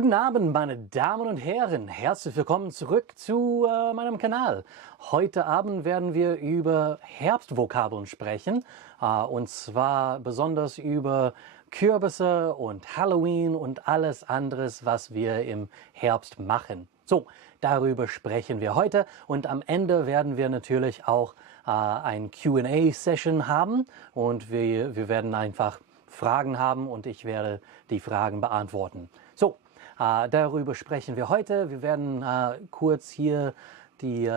Guten Abend, meine Damen und Herren. Herzlich willkommen zurück zu meinem Kanal. Heute Abend werden wir über Herbstvokabeln sprechen. Und zwar besonders über Kürbisse und Halloween und alles anderes, was wir im Herbst machen. So, darüber sprechen wir heute. Und am Ende werden wir natürlich auch ein Q&A-Session haben. Und wir werden einfach Fragen haben und ich werde die Fragen beantworten. So. Darüber sprechen wir heute. Wir werden kurz hier die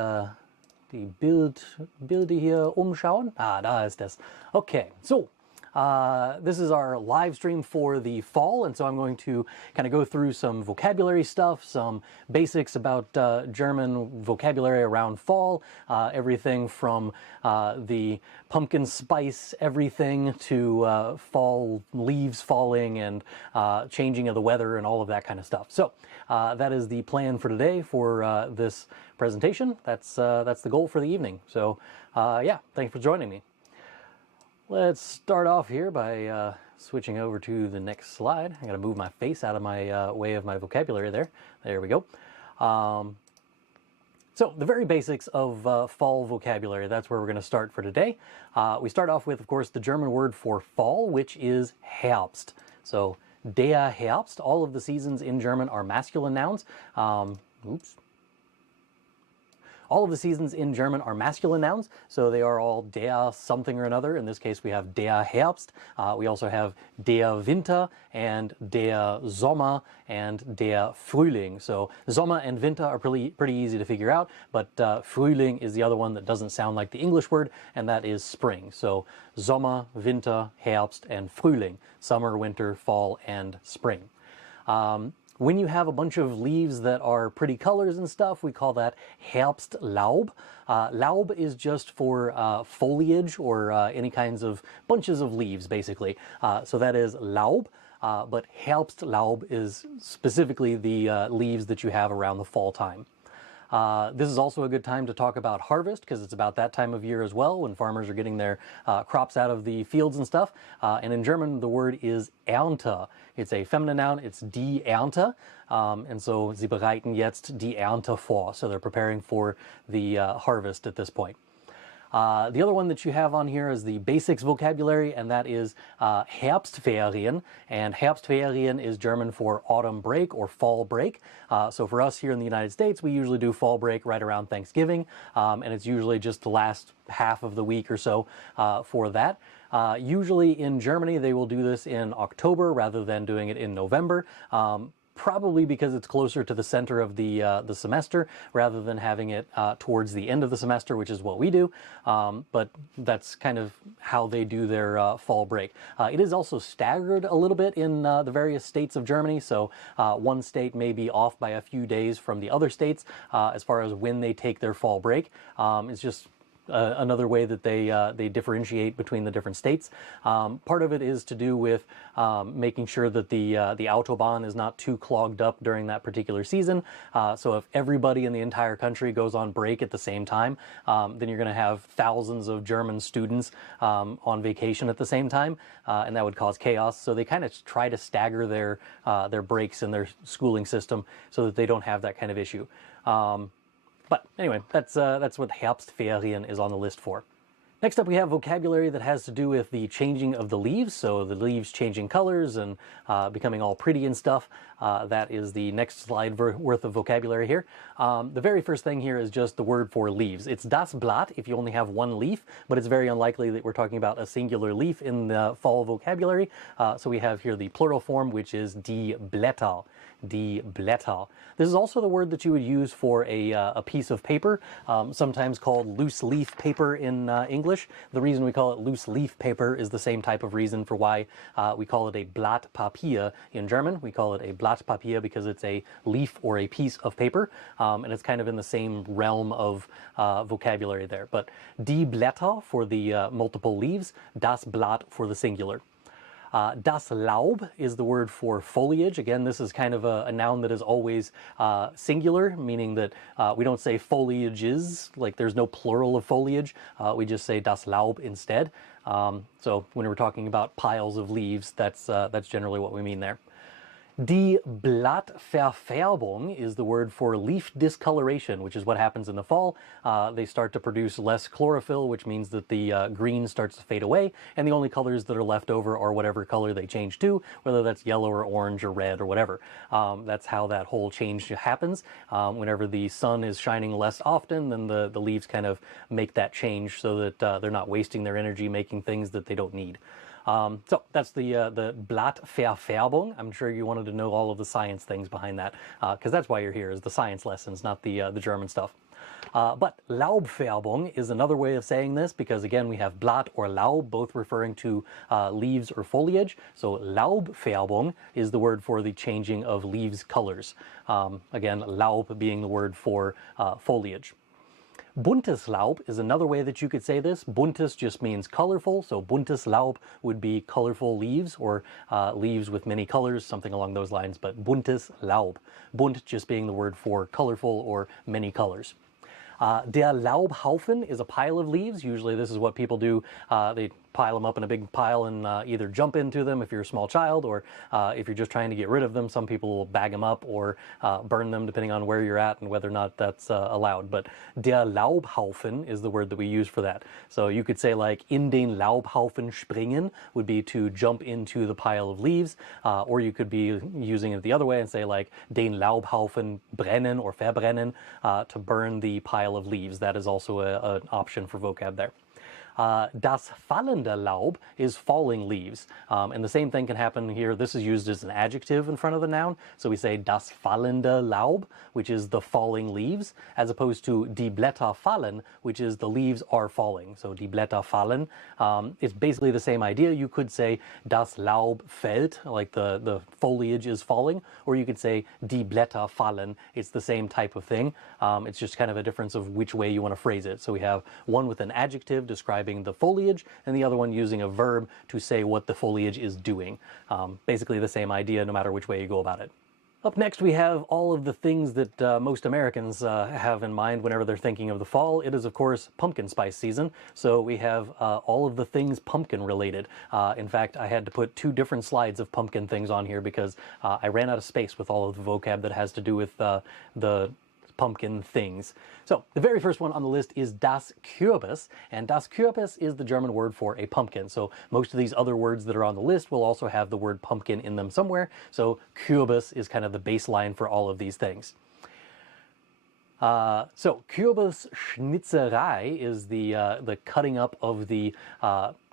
Bilder hier umschauen. Da ist es. Okay, so. This is our live stream for the fall, and so I'm going to kind of go through some vocabulary stuff, some basics about German vocabulary around fall, everything from the pumpkin spice everything to fall leaves falling and changing of the weather and all of that kind of stuff. So that is the plan for today for this presentation. That's the goal for the evening. So yeah, thanks for joining me. Let's start off here by switching over to the next slide. I gotta move my face out of my way of my vocabulary there. There we go. So the very basics of fall vocabulary, that's where we're going to start for today. We start off with, of course, the German word for fall, which is Herbst. So der Herbst, all of the seasons in German are masculine nouns. All of the seasons in German are masculine nouns, so they are all der something or another. In this case, we have der Herbst. We also have der Winter and der Sommer and der Frühling. So Sommer and Winter are pretty easy to figure out, but Frühling is the other one that doesn't sound like the English word, and that is spring. So Sommer, Winter, Herbst, and Frühling. Summer, winter, fall, and spring. When you have a bunch of leaves that are pretty colors and stuff, we call that Herbstlaub. Laub is just for foliage or any kinds of bunches of leaves, basically. So that is Laub, but Herbstlaub is specifically the leaves that you have around the fall time. This is also a good time to talk about harvest because it's about that time of year as well when farmers are getting their crops out of the fields and stuff. And in German, the word is Ernte. It's a feminine noun. It's die Ernte. And so sie bereiten jetzt die Ernte vor. So they're preparing for the harvest at this point. The other one that you have on here is the basics vocabulary, and that is Herbstferien. And Herbstferien is German for autumn break or fall break. So for us here in the United States, we usually do fall break right around Thanksgiving, and it's usually just the last half of the week or so for that. Usually in Germany, they will do this in October rather than doing it in November. Probably because it's closer to the center of the semester rather than having it towards the end of the semester, which is what we do. But that's kind of how they do their fall break. It is also staggered a little bit in the various states of Germany. So one state may be off by a few days from the other states as far as when they take their fall break. It's just another way that they differentiate between the different states. Part of it is to do with making sure that the Autobahn is not too clogged up during that particular season. So if everybody in the entire country goes on break at the same time, then you're going to have thousands of German students on vacation at the same time, and that would cause chaos. So they kind of try to stagger their breaks in their schooling system so that they don't have that kind of issue. But anyway, that's what Herbstferien is on the list for. Next up, we have vocabulary that has to do with the changing of the leaves, so the leaves changing colors and becoming all pretty and stuff. That is the next slide worth of vocabulary here. The very first thing here is just the word for leaves. It's das Blatt if you only have one leaf, but it's very unlikely that we're talking about a singular leaf in the fall vocabulary. So we have here the plural form, which is die Blätter. Die Blätter. This is also the word that you would use for a piece of paper, sometimes called loose leaf paper in English. The reason we call it loose leaf paper is the same type of reason for why we call it a Blatt Papier in German. We call it a Blatt Papier because it's a leaf or a piece of paper, and it's kind of in the same realm of vocabulary there. But die Blätter for the multiple leaves, das Blatt for the singular. Das Laub is the word for foliage. Again, this is kind of a noun that is always singular, meaning that we don't say foliages, like there's no plural of foliage. We just say das Laub instead. So when we're talking about piles of leaves, that's generally what we mean there. Die Blattverfärbung is the word for leaf discoloration, which is what happens in the fall. They start to produce less chlorophyll, which means that the green starts to fade away, and the only colors that are left over are whatever color they change to, whether that's yellow or orange or red or whatever. That's how that whole change happens. Whenever the sun is shining less often, then the leaves kind of make that change so that they're not wasting their energy making things that they don't need. So that's the Blattverfärbung. I'm sure you wanted to know all of the science things behind that, because that's why you're here, is the science lessons, not the German stuff. But Laubfärbung is another way of saying this, because again we have Blatt or Laub, both referring to leaves or foliage. So Laubfärbung is the word for the changing of leaves colors. Again, Laub being the word for foliage. Buntes Laub is another way that you could say this. Buntes just means colorful, so buntes Laub would be colorful leaves, or leaves with many colors, something along those lines, but buntes Laub. Bunt just being the word for colorful or many colors. Der Laubhaufen is a pile of leaves. Usually this is what people do. They pile them up in a big pile and either jump into them if you're a small child, or if you're just trying to get rid of them, some people will bag them up or burn them, depending on where you're at and whether or not that's allowed. But der Laubhaufen is the word that we use for that. So you could say like in den Laubhaufen springen would be to jump into the pile of leaves, or you could be using it the other way and say like den Laubhaufen brennen or verbrennen, to burn the pile of leaves. That is also an option for vocab there. Das fallende Laub is falling leaves. And the same thing can happen here. This is used as an adjective in front of the noun. So we say das fallende Laub, which is the falling leaves, as opposed to die Blätter fallen, which is the leaves are falling. So die Blätter fallen. It's basically the same idea. You could say das Laub fällt, like the foliage is falling, or you could say die Blätter fallen. It's the same type of thing. It's just kind of a difference of which way you want to phrase it. So we have one with an adjective describing the foliage, and the other one using a verb to say what the foliage is doing. Basically the same idea no matter which way you go about it. Up next we have all of the things that most Americans have in mind whenever they're thinking of the fall. It is of course pumpkin spice season, so we have all of the things pumpkin related. In fact, I had to put 2 different slides of pumpkin things on here because I ran out of space with all of the vocab that has to do with the pumpkin things. So the very first one on the list is das Kürbis, and das Kürbis is the German word for a pumpkin. So most of these other words that are on the list will also have the word pumpkin in them somewhere. So Kürbis is kind of the baseline for all of these things. So Kürbisschnitzerei is the cutting up of the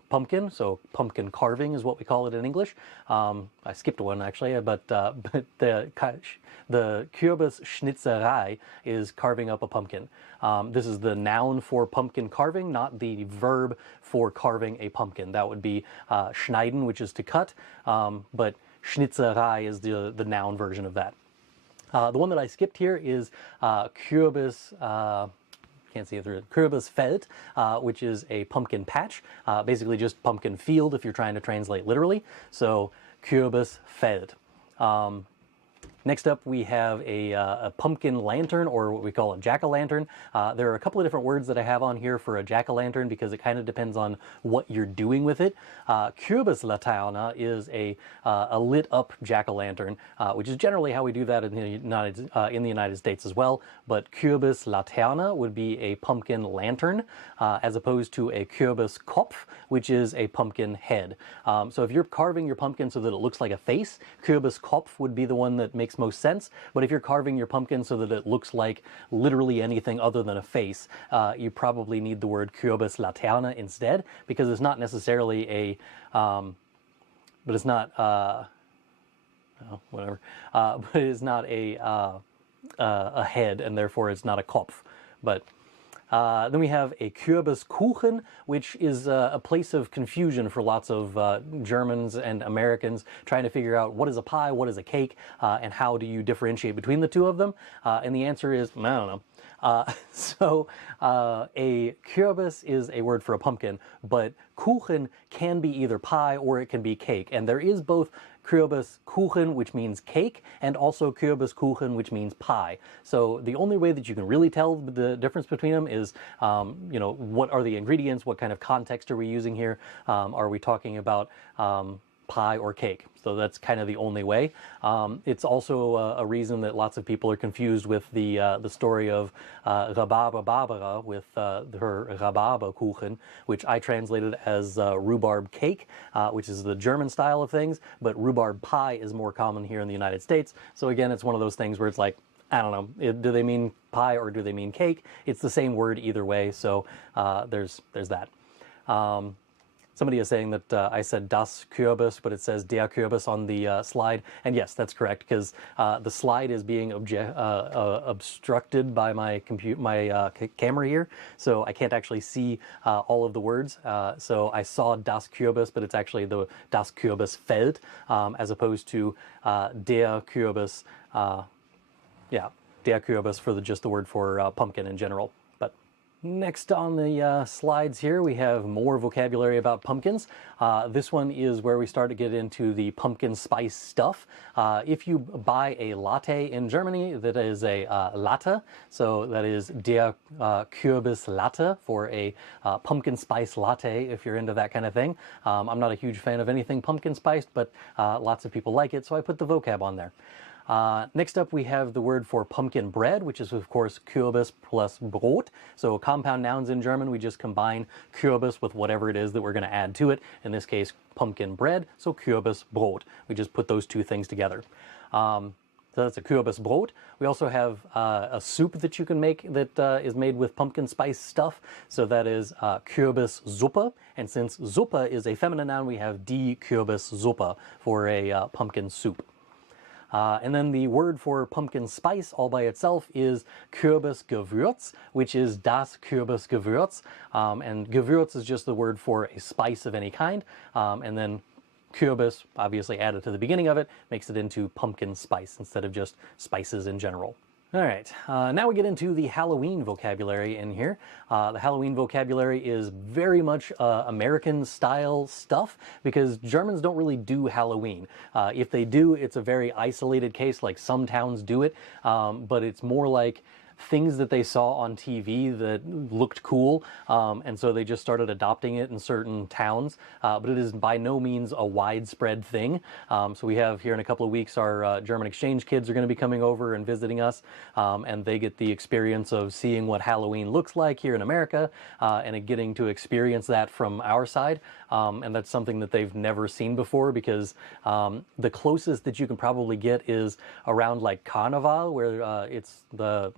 pumpkin, so pumpkin carving is what we call it in English. I skipped one actually, but the Kürbisschnitzerei is carving up a pumpkin. This is the noun for pumpkin carving, not the verb for carving a pumpkin. That would be schneiden, which is to cut, but Schnitzerei is the noun version of that. The one that I skipped here is Kürbis. Can't see it through it. Kürbisfeld, which is a pumpkin patch, basically just pumpkin field if you're trying to translate literally. So Kürbisfeld. Next up, we have a pumpkin lantern, or what we call a jack-o'-lantern. There are a couple of different words that I have on here for a jack-o'-lantern because it kind of depends on what you're doing with it. Kürbislaterne is a lit-up jack-o'-lantern, which is generally how we do that in the United States as well. But Kürbislaterne would be a pumpkin lantern, as opposed to a Kürbiskopf, which is a pumpkin head. So if you're carving your pumpkin so that it looks like a face, Kürbiskopf would be the one that makes most sense. But if you're carving your pumpkin so that it looks like literally anything other than a face, you probably need the word Kürbislaterne instead, because it's not necessarily a but it's not whatever, but it's not a head, and therefore it's not a Kopf. But then we have a Kürbiskuchen, which is a place of confusion for lots of Germans and Americans trying to figure out what is a pie, what is a cake, and how do you differentiate between the two of them. And the answer is, I don't know. So a Kürbis is a word for a pumpkin, but Kuchen can be either pie or it can be cake. And there is both Kürbiskuchen, which means cake, and also Kürbiskuchen, which means pie. So the only way that you can really tell the difference between them is, what are the ingredients? What kind of context are we using here? Are we talking about pie or cake. So that's kind of the only way. It's also a reason that lots of people are confused with the story of Rhabarber Barbara with her Rhabarberkuchen, which I translated as rhubarb cake, which is the German style of things, but rhubarb pie is more common here in the United States. So again, it's one of those things where it's like, I don't know, do they mean pie or do they mean cake? It's the same word either way, so there's that. Somebody is saying that I said das Kürbis, but it says der Kürbis on the slide. And yes, that's correct, because the slide is being obstructed by my camera here, so I can't actually see all of the words. So I saw das Kürbis, but it's actually the das Kürbisfeld, as opposed to der Kürbis. Yeah, der Kürbis for just the word for pumpkin in general. Next on the slides here, we have more vocabulary about pumpkins. This one is where we start to get into the pumpkin spice stuff. If you buy a latte in Germany, that is a Latte, so that is der Kürbislatte for a pumpkin spice latte if you're into that kind of thing. I'm not a huge fan of anything pumpkin spiced, but lots of people like it, so I put the vocab on there. Next up, we have the word for pumpkin bread, which is, of course, Kürbis plus Brot. So compound nouns in German, we just combine Kürbis with whatever it is that we're going to add to it. In this case, pumpkin bread, so Kürbisbrot. We just put those two things together. So that's a Kürbisbrot. We also have a soup that you can make that is made with pumpkin spice stuff. So that is Kürbissuppe. And since Suppe is a feminine noun, we have die Kürbissuppe for a pumpkin soup. And then the word for pumpkin spice all by itself is Kürbisgewürz, which is das Kürbisgewürz. And Gewürz is just the word for a spice of any kind. And then Kürbis, obviously added to the beginning of it, makes it into pumpkin spice instead of just spices in general. All right, now we get into the Halloween vocabulary in here. The Halloween vocabulary is very much American style stuff because Germans don't really do Halloween. If they do, it's a very isolated case, like some towns do it, but it's more like things that they saw on TV that looked cool, and so they just started adopting it in certain towns, but it is by no means a widespread thing. So we have here in a couple of weeks our German exchange kids are going to be coming over and visiting us, and they get the experience of seeing what Halloween looks like here in America, and getting to experience that from our side, and that's something that they've never seen before because the closest that you can probably get is around like Carnival, where it's the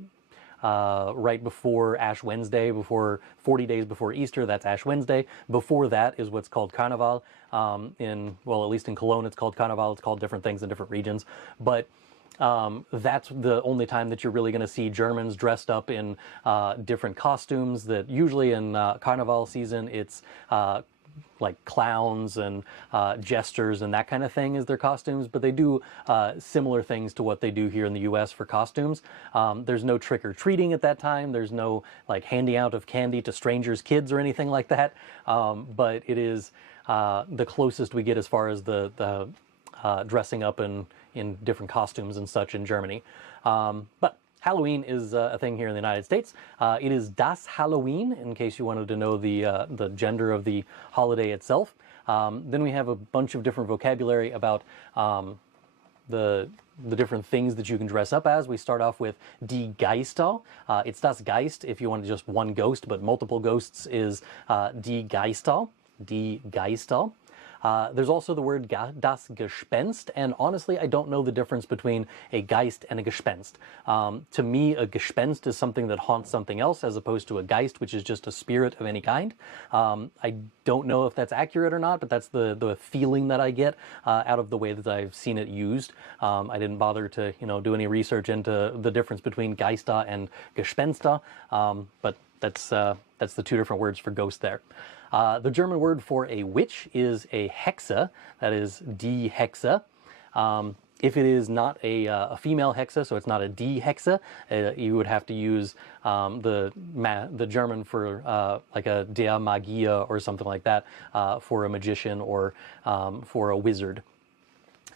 right before Ash Wednesday, before 40 days before Easter, that's Ash Wednesday. Before that is what's called Carnival. Well, at least in Cologne it's called Carnival. It's called different things in different regions. But that's the only time that you're really going to see Germans dressed up in different costumes. That usually in Carnival season it's like clowns and jesters and that kind of thing is their costumes, but they do similar things to what they do here in the US for costumes. There's no trick-or-treating at that time. There's no like handing out of candy to strangers' kids or anything like that, but it is the closest we get as far as the dressing up in different costumes and such in Germany. But Halloween is a thing here in the United States. It is das Halloween, in case you wanted to know the gender of the holiday itself. Then we have a bunch of different vocabulary about the different things that you can dress up as. We start off with die Geister. It's das Geist if you want just one ghost, but multiple ghosts is die Geister. Die Geister. There's also the word das Gespenst, and honestly, I don't know the difference between a Geist and a Gespenst. To me, a Gespenst is something that haunts something else, as opposed to a Geist, which is just a spirit of any kind. I don't know if that's accurate or not, but that's the feeling that I get out of the way that I've seen it used. I didn't bother to do any research into the difference between Geister and Gespenster, but that's the two different words for ghost there. The German word for a witch is a Hexe, that is die Hexe. If it is not a female Hexe, so it's not a die Hexe, you would have to use the German for like a der Magia or something like that for a magician or for a wizard.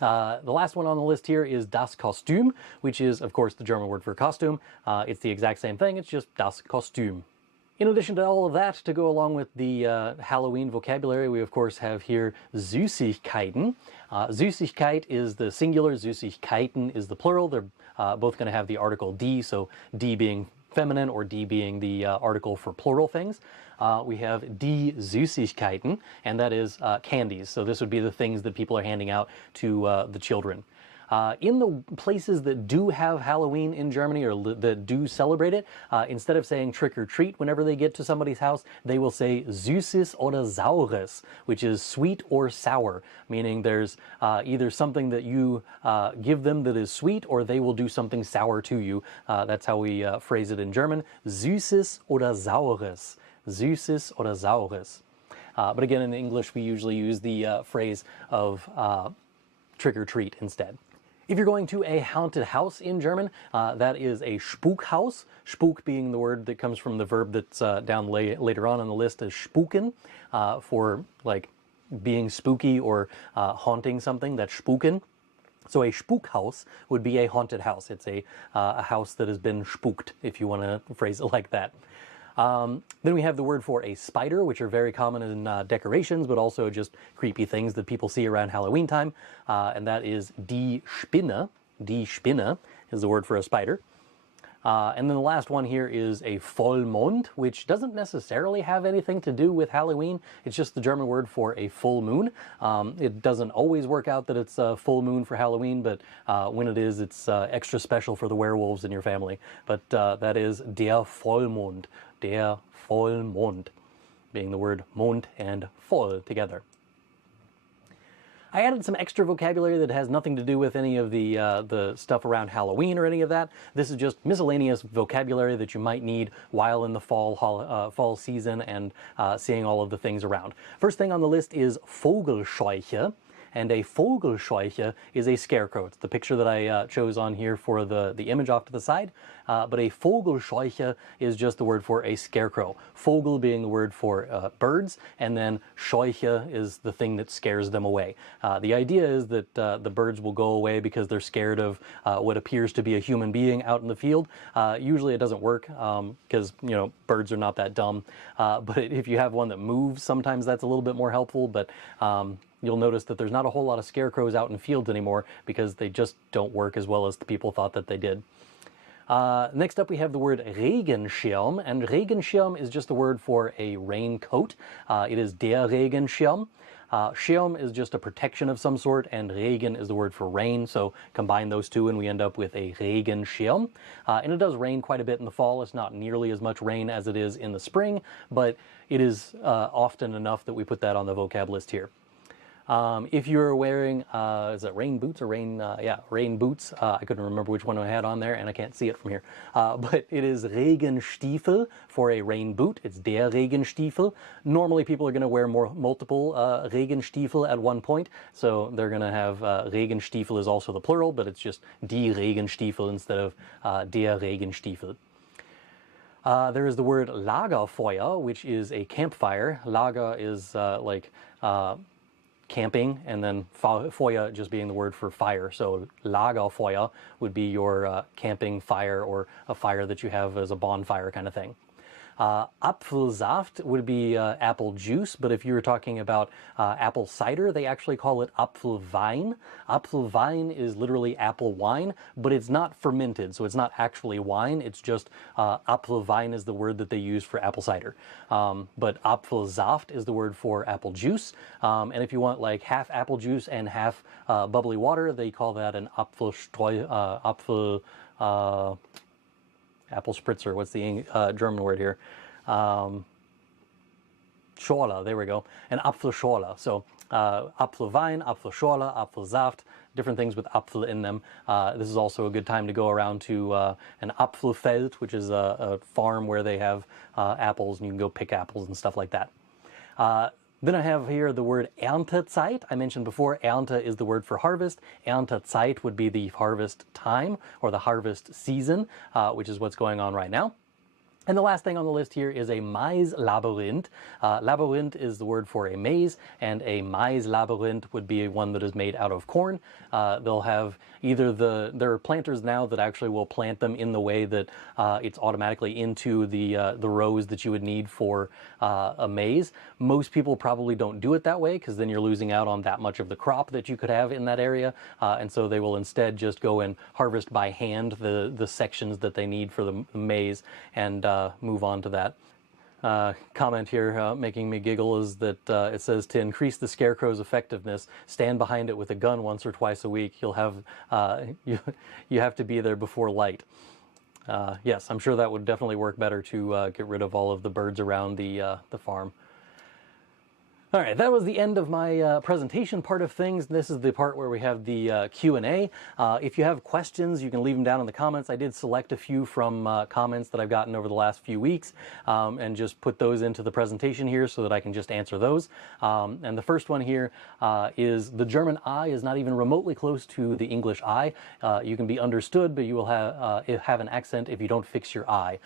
The last one on the list here is das Kostüm, which is, of course, the German word for costume. It's the exact same thing, it's just das Kostüm. In addition to all of that, to go along with the Halloween vocabulary, we of course have here Süßigkeiten. Süßigkeit is the singular, Süßigkeiten is the plural. They're both going to have the article die, so die being feminine or die being the article for plural things. We have die Süßigkeiten, and that is candies. So this would be the things that people are handing out to the children. In the places that do have Halloween in Germany or that do celebrate it, instead of saying trick or treat whenever they get to somebody's house, they will say Süßes oder Saures, which is sweet or sour, meaning there's either something that you give them that is sweet or they will do something sour to you. That's how we phrase it in German. Süßes oder Saures. Süßes oder Saures. But again, in English, we usually use the phrase of trick or treat instead. If you're going to a haunted house in German, that is a Spukhaus. Spuk being the word that comes from the verb that's down later on the list as spuken, for like being spooky or haunting something, that's spuken. So a Spukhaus would be a haunted house. It's a house that has been spooked, if you want to phrase it like that. Then we have the word for a spider, which are very common in decorations, but also just creepy things that people see around Halloween time. And that is die Spinne. Die Spinne is the word for a spider. And then the last one here is a Vollmond, which doesn't necessarily have anything to do with Halloween. It's just the German word for a full moon. It doesn't always work out that it's a full moon for Halloween, but when it is, it's extra special for the werewolves in your family. But that is der Vollmond. Der Vollmond, being the word Mond and voll together. I added some extra vocabulary that has nothing to do with any of the stuff around Halloween or any of that. This is just miscellaneous vocabulary that you might need while in the fall season and seeing all of the things around. First thing on the list is Vogelscheuche. And a Vogelscheuche is a scarecrow. It's the picture that I chose on here for the image off to the side. But a Vogelscheuche is just the word for a scarecrow. Vogel being the word for birds, and then Scheuche is the thing that scares them away. The idea is that the birds will go away because they're scared of what appears to be a human being out in the field. Usually it doesn't work because, birds are not that dumb. But if you have one that moves, sometimes that's a little bit more helpful. But you'll notice that there's not a whole lot of scarecrows out in fields anymore because they just don't work as well as the people thought that they did. Next up we have the word Regenschirm, and Regenschirm is just the word for a raincoat. It is der Regenschirm. Schirm is just a protection of some sort, and Regen is the word for rain, so combine those two and we end up with a Regenschirm. And it does rain quite a bit in the fall. It's not nearly as much rain as it is in the spring, but it is often enough that we put that on the vocab list here. If you're wearing, is it rain boots or rain, rain boots. I couldn't remember which one I had on there and I can't see it from here. But it is Regenstiefel for a rain boot. It's der Regenstiefel. Normally people are going to wear multiple Regenstiefel at one point. So they're going to have Regenstiefel is also the plural, but it's just die Regenstiefel instead of der Regenstiefel. There is the word Lagerfeuer, which is a campfire. Lager is like camping, and then Feuer just being the word for fire. So Lagerfeuer would be your camping fire, or a fire that you have as a bonfire kind of thing. Apfelsaft would be apple juice, but if you were talking about apple cider, they actually call it Apfelwein. Apfelwein is literally apple wine, but it's not fermented, so it's not actually wine. It's just Apfelwein is the word that they use for apple cider. But Apfelsaft is the word for apple juice. And if you want like half apple juice and half bubbly water, they call that an apple spritzer. What's the German word here? Schorle, there we go. An Apfelschorle. So Apfelwein, Apfelschorle, Apfelsaft, different things with Apfel in them. This is also a good time to go around to an Apfelfeld, which is a farm where they have apples, and you can go pick apples and stuff like that. Then I have here the word Erntezeit. I mentioned before, Ernte is the word for harvest. Erntezeit would be the harvest time or the harvest season, which is what's going on right now. And the last thing on the list here is a Maislabyrinth. Labyrinth is the word for a maze, and a Maislabyrinth would be one that is made out of corn. They'll have either there are planters now that actually will plant them in the way that it's automatically into the rows that you would need for a maze. Most people probably don't do it that way because then you're losing out on that much of the crop that you could have in that area, and so they will instead just go and harvest by hand the sections that they need for the maze and move on to that. Comment here making me giggle is that it says, to increase the scarecrow's effectiveness, stand behind it with a gun once or twice a week. You'll have you have to be there before light. Yes, I'm sure that would definitely work better to get rid of all of the birds around the farm. All right, that was the end of my presentation part of things. This is the part where we have the Q&A. If you have questions, you can leave them down in the comments. I did select a few from comments that I've gotten over the last few weeks and just put those into the presentation here so that I can just answer those. And the first one here is the German I is not even remotely close to the English I. You can be understood, but you will have an accent if you don't fix your I.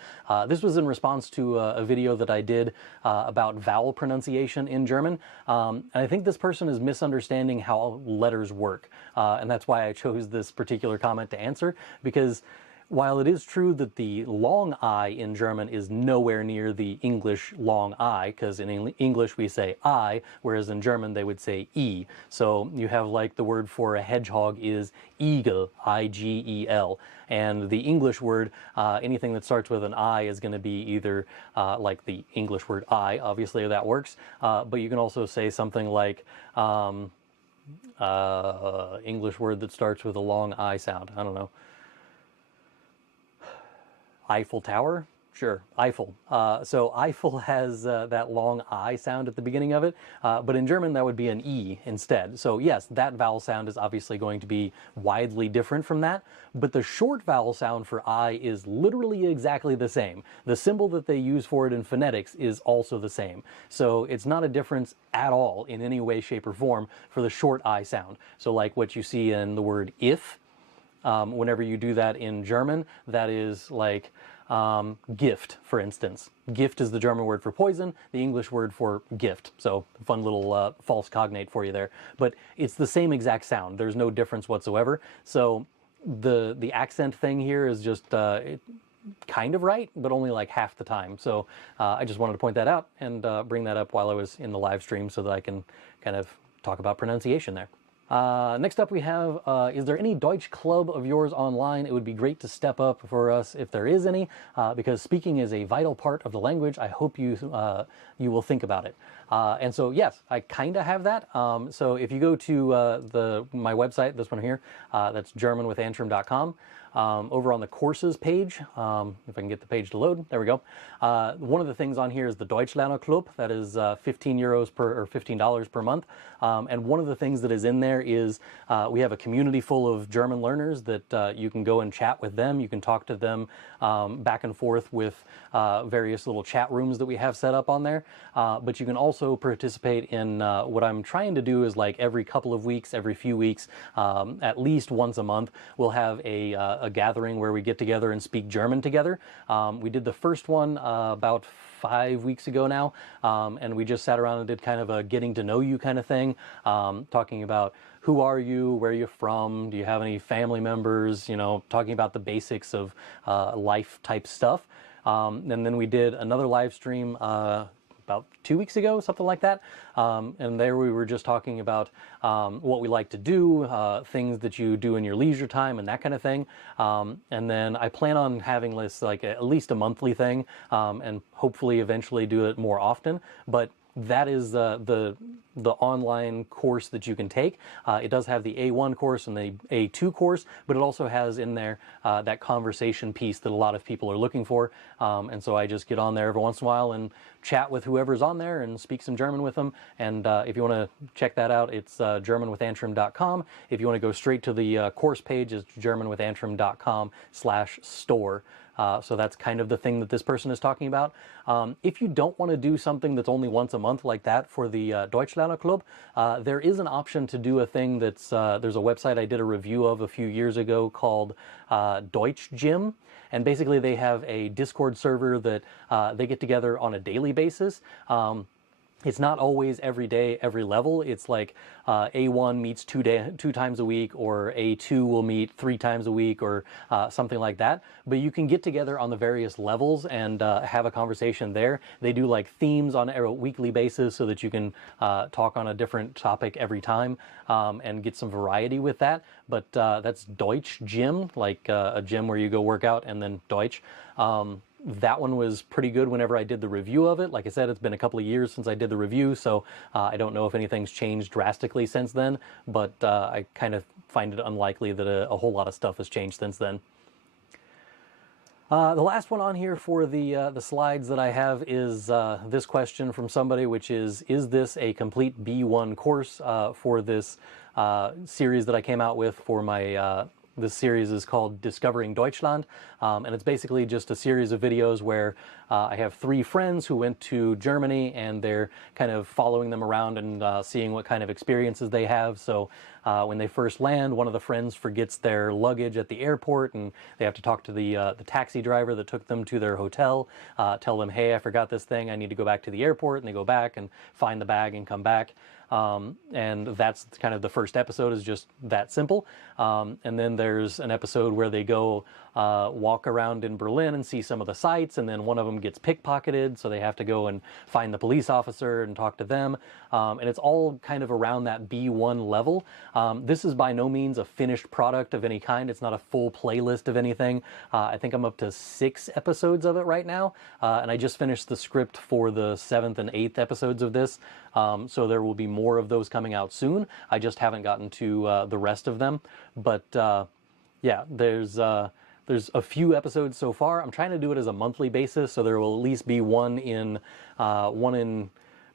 This was in response to a video that I did about vowel pronunciation in German. And I think this person is misunderstanding how letters work. And that's why I chose this particular comment to answer, because while it is true that the long I in German is nowhere near the English long I, because in English we say I, whereas in German they would say E. So you have like the word for a hedgehog is Igel, I-G-E-L. And the English word, anything that starts with an I is going to be either like the English word I, obviously that works, but you can also say something like English word that starts with a long I sound. I don't know. Eiffel Tower? Sure, Eiffel. So Eiffel has that long I sound at the beginning of it, but in German that would be an E instead. So yes, that vowel sound is obviously going to be widely different from that, but the short vowel sound for I is literally exactly the same. The symbol that they use for it in phonetics is also the same. So it's not a difference at all in any way, shape, or form for the short I sound. So like what you see in the word if, whenever you do that in German, that is like gift, for instance. Gift is the German word for poison, the English word for gift. So fun little false cognate for you there. But it's the same exact sound. There's no difference whatsoever. So the accent thing here is just kind of right, but only like half the time. So I just wanted to point that out and bring that up while I was in the live stream so that I can kind of talk about pronunciation there. Next up we have, is there any Deutsch club of yours online? It would be great to step up for us if there is any, because speaking is a vital part of the language. I hope you will think about it. And so yes, I kind of have that. So if you go to my website, this one here, that's germanwithantrim.com. Over on the courses page, if I can get the page to load, there we go. One of the things on here is the Deutschlerner Club. That is $15 per month. And one of the things that is in there is we have a community full of German learners that you can go and chat with them. You can talk to them back and forth with various little chat rooms that we have set up on there. But you can also participate in what I'm trying to do is like every couple of weeks, every few weeks, at least once a month, we'll have a gathering where we get together and speak German together. We did the first one about 5 weeks ago now, and we just sat around and did kind of a getting to know you kind of thing, talking about who are you, where are you from, do you have any family members, you know, talking about the basics of life type stuff. And then we did another live stream about 2 weeks ago, something like that. And there we were just talking about what we like to do, things that you do in your leisure time and that kind of thing. And then I plan on having this like at least a monthly thing, and hopefully eventually do it more often. But that is the online course that you can take. It does have the A1 course and the A2 course, but it also has in there that conversation piece that a lot of people are looking for. And so I just get on there every once in a while and chat with whoever's on there and speak some German with them. And if you want to check that out, it's germanwithantrim.com. If you want to go straight to the course page, it's germanwithantrim.com/store. So that's kind of the thing that this person is talking about. If you don't want to do something that's only once a month like that for the Deutschlerner Deutschlernerclub. There is an option to do a thing that's, there's a website I did a review of a few years ago called Deutsch Gym. And basically they have a Discord server that they get together on a daily basis. It's not always every day, every level. It's like A1 meets two times a week, or A2 will meet 3 times a week, or something like that. But you can get together on the various levels and have a conversation there. They do like themes on a weekly basis so that you can talk on a different topic every time and get some variety with that. But that's Deutsch Gym, like a gym where you go work out, and then Deutsch. That one was pretty good whenever I did the review of it. Like I said, it's been a couple of years since I did the review, so I don't know if anything's changed drastically since then, but I kind of find it unlikely that a whole lot of stuff has changed since then. The last one on here for the slides that I have is this question from somebody, which is this a complete B1 course for this series that I came out with for my this series is called Discovering Deutschland, and it's basically just a series of videos where I have 3 friends who went to Germany, and they're kind of following them around and seeing what kind of experiences they have. So when they first land, one of the friends forgets their luggage at the airport, and they have to talk to the taxi driver that took them to their hotel, tell them, hey, I forgot this thing, I need to go back to the airport, and they go back and find the bag and come back. And that's kind of the first episode, is just that simple. And then there's an episode where they go walk around in Berlin and see some of the sights, and then one of them gets pickpocketed, so they have to go and find the police officer and talk to them. And it's all kind of around that B1 level. This is by no means a finished product of any kind. It's not a full playlist of anything. I think I'm up to 6 episodes of it right now, and I just finished the script for the 7th and 8th episodes of this. So there will be more of those coming out soon. I just haven't gotten to the rest of them. But yeah, there's a few episodes so far. I'm trying to do it as a monthly basis, so there will at least be one in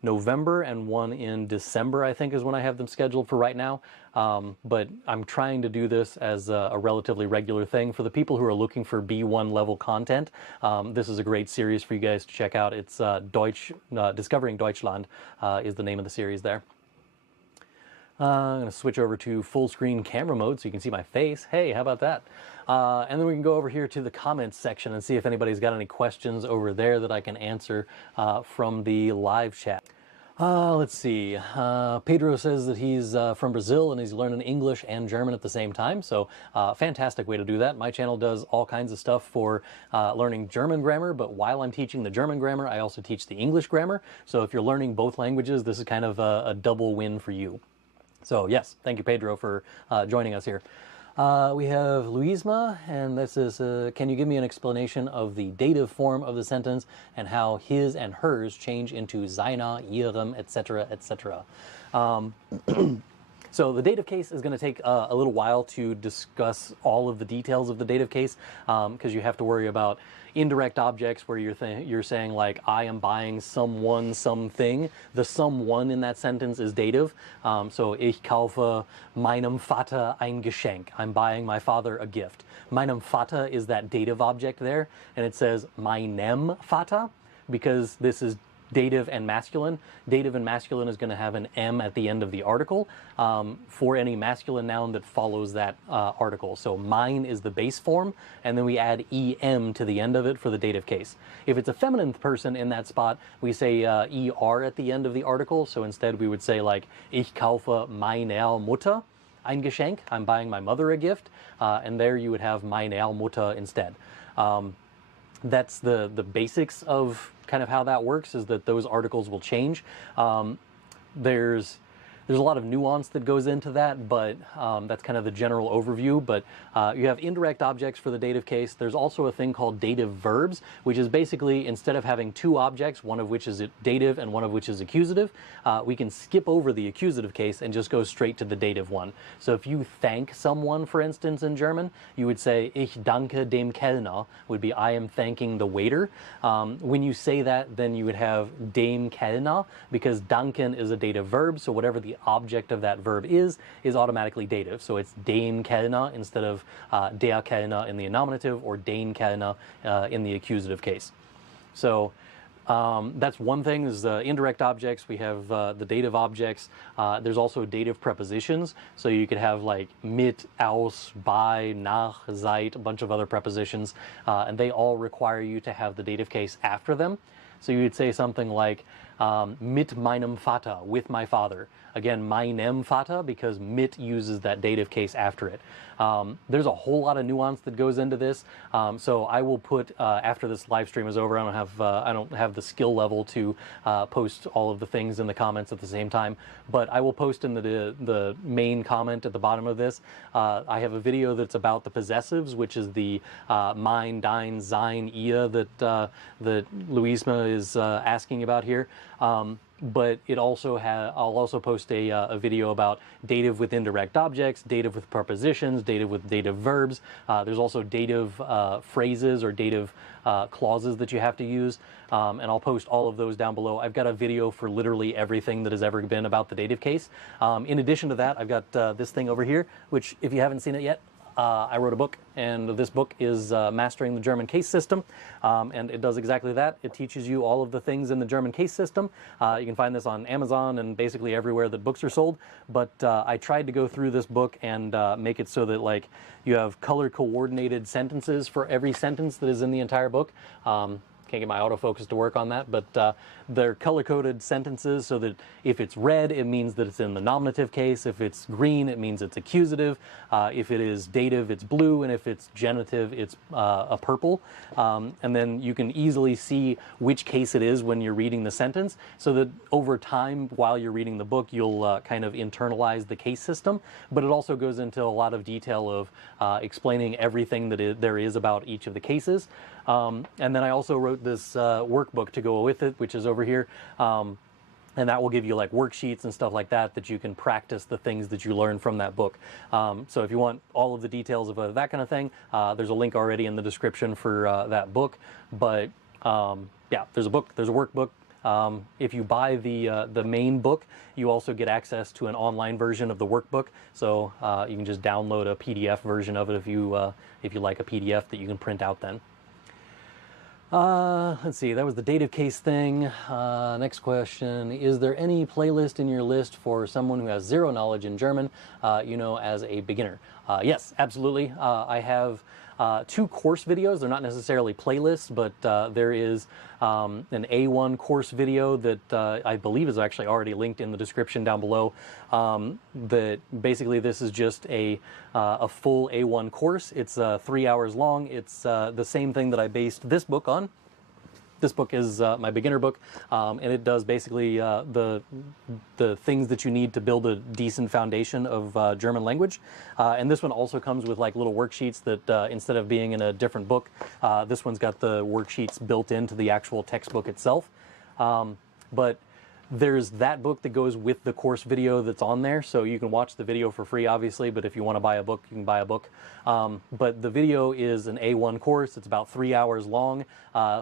November and one in December, I think, is when I have them scheduled for right now. But I'm trying to do this as a relatively regular thing. For the people who are looking for B1 level content, this is a great series for you guys to check out. It's Discovering Deutschland is the name of the series there. I'm going to switch over to full screen camera mode so you can see my face. Hey, how about that? And then we can go over here to the comments section and see if anybody's got any questions over there that I can answer from the live chat. Let's see. Pedro says that he's from Brazil and he's learning English and German at the same time. So fantastic way to do that. My channel does all kinds of stuff for learning German grammar, but while I'm teaching the German grammar, I also teach the English grammar. So if you're learning both languages, this is kind of a double win for you. So yes, thank you, Pedro, for joining us here. We have Luisma, and this is, can you give me an explanation of the dative form of the sentence and how his and hers change into seiner, ihrem, etc., etc.? So the dative case is going to take a little while to discuss all of the details of the dative case, because you have to worry about indirect objects where you're saying like, I am buying someone something. The someone in that sentence is dative. So ich kaufe meinem Vater ein Geschenk. I'm buying my father a gift. Meinem Vater is that dative object there, and it says meinem Vater because this is dative and masculine. Dative and masculine is going to have an M at the end of the article for any masculine noun that follows that article. So mine is the base form, and then we add EM to the end of it for the dative case. If it's a feminine person in that spot, we say ER at the end of the article. So instead we would say like, ich kaufe meiner Mutter ein Geschenk. I'm buying my mother a gift. And there you would have meiner Mutter instead. That's the basics of kind of how that works, is that those articles will change. There's a lot of nuance that goes into that, but that's kind of the general overview. But you have indirect objects for the dative case. There's also a thing called dative verbs, which is basically, instead of having 2 objects, one of which is dative and one of which is accusative, we can skip over the accusative case and just go straight to the dative one. So if you thank someone, for instance, in German, you would say, ich danke dem Kellner, would be I am thanking the waiter. When you say that, then you would have dem Kellner, because danken is a dative verb, so whatever the object of that verb is automatically dative. So it's dem Kellner instead of der Kellner in the nominative, or den Kellner in the accusative case. So That's one thing, is indirect objects. We have the dative objects. There's also dative prepositions. So you could have like mit, aus, bei, nach, seit, a bunch of other prepositions. And they all require you to have the dative case after them. So you would say something like mit meinem Vater, with my father. Again, meinem Vater, because mit uses that dative case after it. There's a whole lot of nuance that goes into this. So I will put, after this live stream is over, I don't have the skill level to post all of the things in the comments at the same time, but I will post in the main comment at the bottom of this. I have a video that's about the possessives, which is the mein, dein, sein, ihr that Luisma is asking about here. But it also I'll also post a video about dative with indirect objects, dative with prepositions, dative with dative verbs. There's also dative phrases or dative clauses that you have to use, and I'll post all of those down below. I've got a video for literally everything that has ever been about the dative case. In addition to that, I've got this thing over here, which if you haven't seen it yet, I wrote a book, and this book is Mastering the German Case System, and it does exactly that. It teaches you all of the things in the German case system. You can find this on Amazon and basically everywhere that books are sold, but I tried to go through this book and make it so that like you have color coordinated sentences for every sentence that is in the entire book. Can't get my autofocus to work on that, but they're color-coded sentences so that if it's red, it means that it's in the nominative case. If it's green, it means it's accusative. If it is dative, it's blue, and if it's genitive, it's a purple. And then you can easily see which case it is when you're reading the sentence, so that over time, while you're reading the book, you'll kind of internalize the case system. But it also goes into a lot of detail of explaining everything that there is about each of the cases. And then I also wrote this workbook to go with it, which is over here. And that will give you like worksheets and stuff like that that you can practice the things that you learn from that book. So if you want all of the details of that kind of thing, there's a link already in the description for that book. But yeah, there's a book, there's a workbook. If you buy the main book, you also get access to an online version of the workbook. So you can just download a PDF version of it if you like a PDF that you can print out then. Let's see, that was the dative case thing. Next question, is there any playlist in your list for someone who has zero knowledge in German, as a beginner? Yes, absolutely. I have 2 course videos. They're not necessarily playlists, but there is an A1 course video that I believe is actually already linked in the description down below. That basically this is just a full A1 course. It's 3 hours long. It's the same thing that I based this book on. This book is my beginner book, and it does basically the things that you need to build a decent foundation of German language. And this one also comes with like little worksheets that instead of being in a different book, this one's got the worksheets built into the actual textbook itself. But there's that book that goes with the course video that's on there, so you can watch the video for free, obviously, but if you want to buy a book, you can buy a book. But the video is an A1 course. It's about 3 hours long,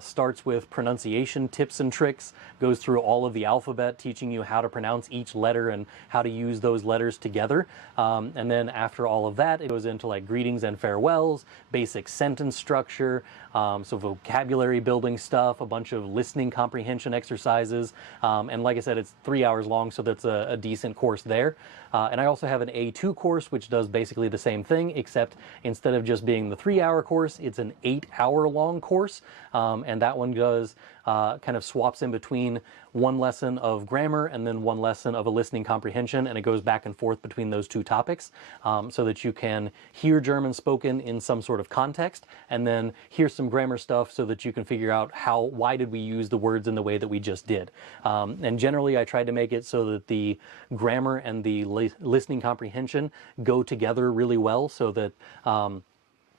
starts with pronunciation tips and tricks, goes through all of the alphabet, teaching you how to pronounce each letter and how to use those letters together. And then after all of that, it goes into like greetings and farewells, basic sentence structure, so vocabulary building stuff, a bunch of listening comprehension exercises, and like I said, it's 3 hours long, so that's a decent course there. And I also have an A2 course, which does basically the same thing, except instead of just being the 3-hour course, it's an 8-hour long course. And that one does kind of swaps in between one lesson of grammar and then one lesson of a listening comprehension, and it goes back and forth between those 2 topics, so that you can hear German spoken in some sort of context, and then hear some grammar stuff so that you can figure out why did we use the words in the way that we just did. And generally I tried to make it so that the grammar and the listening comprehension go together really well, so that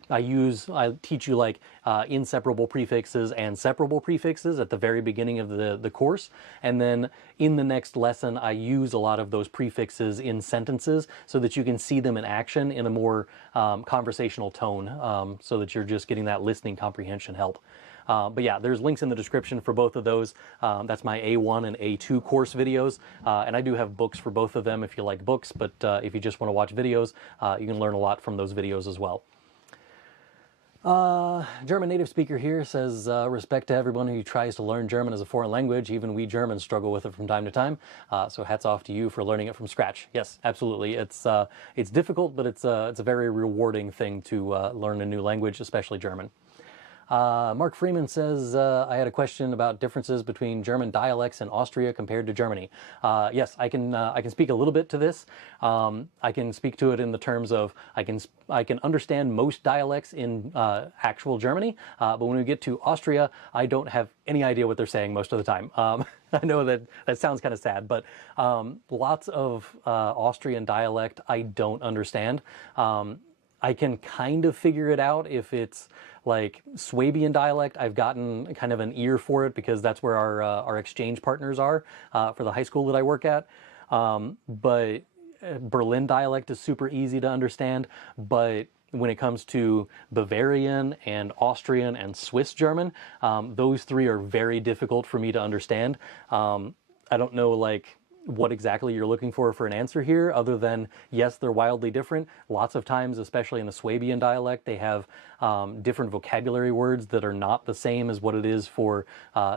I teach you like inseparable prefixes and separable prefixes at the very beginning of the course, and then in the next lesson I use a lot of those prefixes in sentences so that you can see them in action in a more conversational tone, so that you're just getting that listening comprehension help. But yeah, there's links in the description for both of those. That's my A1 and A2 course videos, and I do have books for both of them if you like books, but if you just want to watch videos, you can learn a lot from those videos as well. German native speaker here says, respect to everyone who tries to learn German as a foreign language. Even we Germans struggle with it from time to time. So hats off to you for learning it from scratch. Yes, absolutely. It's difficult, but it's a very rewarding thing to learn a new language, especially German. Mark Freeman says, I had a question about differences between German dialects in Austria compared to Germany. Yes, I can speak a little bit to this. I can speak to it in the terms of I can understand most dialects in actual Germany, but when we get to Austria, I don't have any idea what they're saying most of the time. I know that sounds kind of sad, but lots of Austrian dialect I don't understand. I can kind of figure it out if it's like Swabian dialect. I've gotten kind of an ear for it because that's where our exchange partners are for the high school that I work at. But Berlin dialect is super easy to understand. But when it comes to Bavarian and Austrian and Swiss German, those three are very difficult for me to understand. I don't know, like, what exactly you're looking for an answer here, other than, yes, they're wildly different. Lots of times, especially in the Swabian dialect, they have different vocabulary words that are not the same as what it is for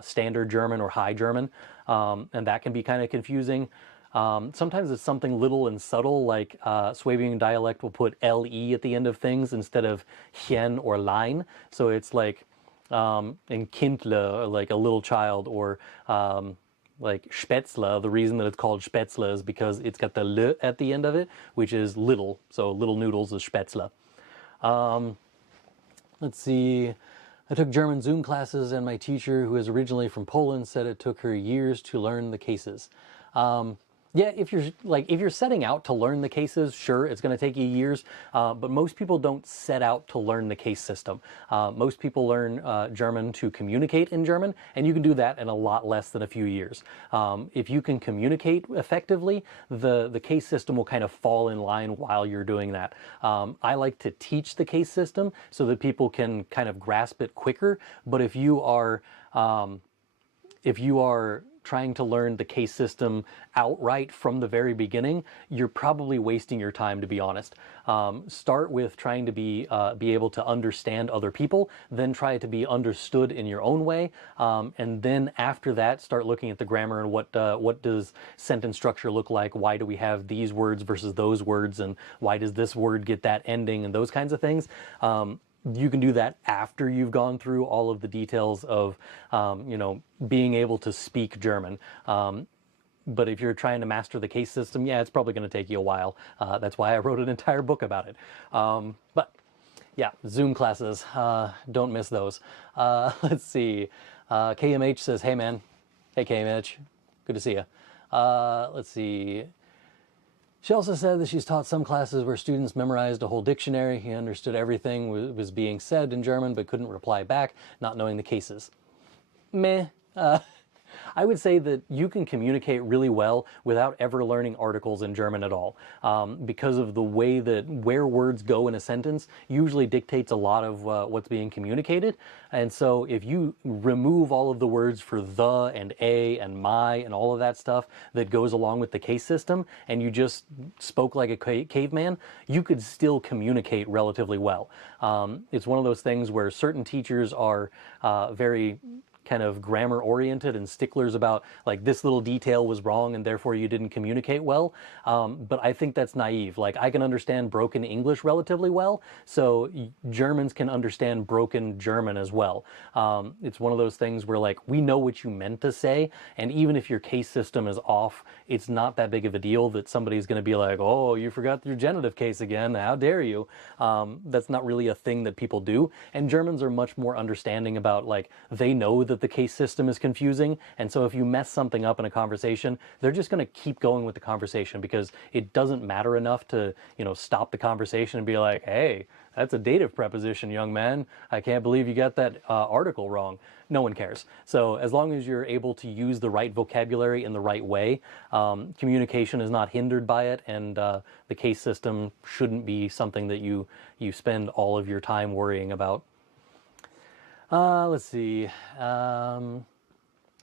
standard German or High German, and that can be kind of confusing. Sometimes it's something little and subtle, like Swabian dialect will put LE at the end of things instead of hien or line, so it's like in Kindle, like a little child, or like Spätzle. The reason that it's called Spätzle is because it's got the L at the end of it, which is little. So little noodles is Spätzle. Let's see. I took German Zoom classes, and my teacher, who is originally from Poland, said it took her years to learn the cases. Yeah, if you're setting out to learn the cases, sure, it's going to take you years, but most people don't set out to learn the case system. Most people learn German to communicate in German, and you can do that in a lot less than a few years. If you can communicate effectively, the case system will kind of fall in line while you're doing that. I like to teach the case system so that people can kind of grasp it quicker, but if you are trying to learn the case system outright from the very beginning, you're probably wasting your time, to be honest. Start with trying to be able to understand other people, then try to be understood in your own way, and then after that, start looking at the grammar and what does sentence structure look like, why do we have these words versus those words, and why does this word get that ending, and those kinds of things. You can do that after you've gone through all of the details of, being able to speak German. But if you're trying to master the case system, yeah, it's probably going to take you a while. That's why I wrote an entire book about it. But yeah, Zoom classes, don't miss those. Let's see. KMH says, hey man. Hey KMH, good to see you. Let's see. She also said that she's taught some classes where students memorized a whole dictionary. He understood everything was being said in German, but couldn't reply back, not knowing the cases. Meh. I would say that you can communicate really well without ever learning articles in German at all, because of the way that where words go in a sentence usually dictates a lot of what's being communicated. And so if you remove all of the words for the and a and my and all of that stuff that goes along with the case system, and you just spoke like a caveman, you could still communicate relatively well. It's one of those things where certain teachers are very kind of grammar oriented and sticklers about, like, this little detail was wrong and therefore you didn't communicate well. But I think that's naive. Like, I can understand broken English relatively well, so Germans can understand broken German as well. It's one of those things where, like, we know what you meant to say, and even if your case system is off, it's not that big of a deal that somebody's going to be like, oh, you forgot your genitive case again, how dare you. That's not really a thing that people do, and Germans are much more understanding about, like, they know that the case system is confusing, and so if you mess something up in a conversation, they're just going to keep going with the conversation because it doesn't matter enough to, stop the conversation and be like, hey, that's a dative preposition, young man. I can't believe you got that article wrong. No one cares. So as long as you're able to use the right vocabulary in the right way, communication is not hindered by it, and the case system shouldn't be something that you spend all of your time worrying about. Let's see.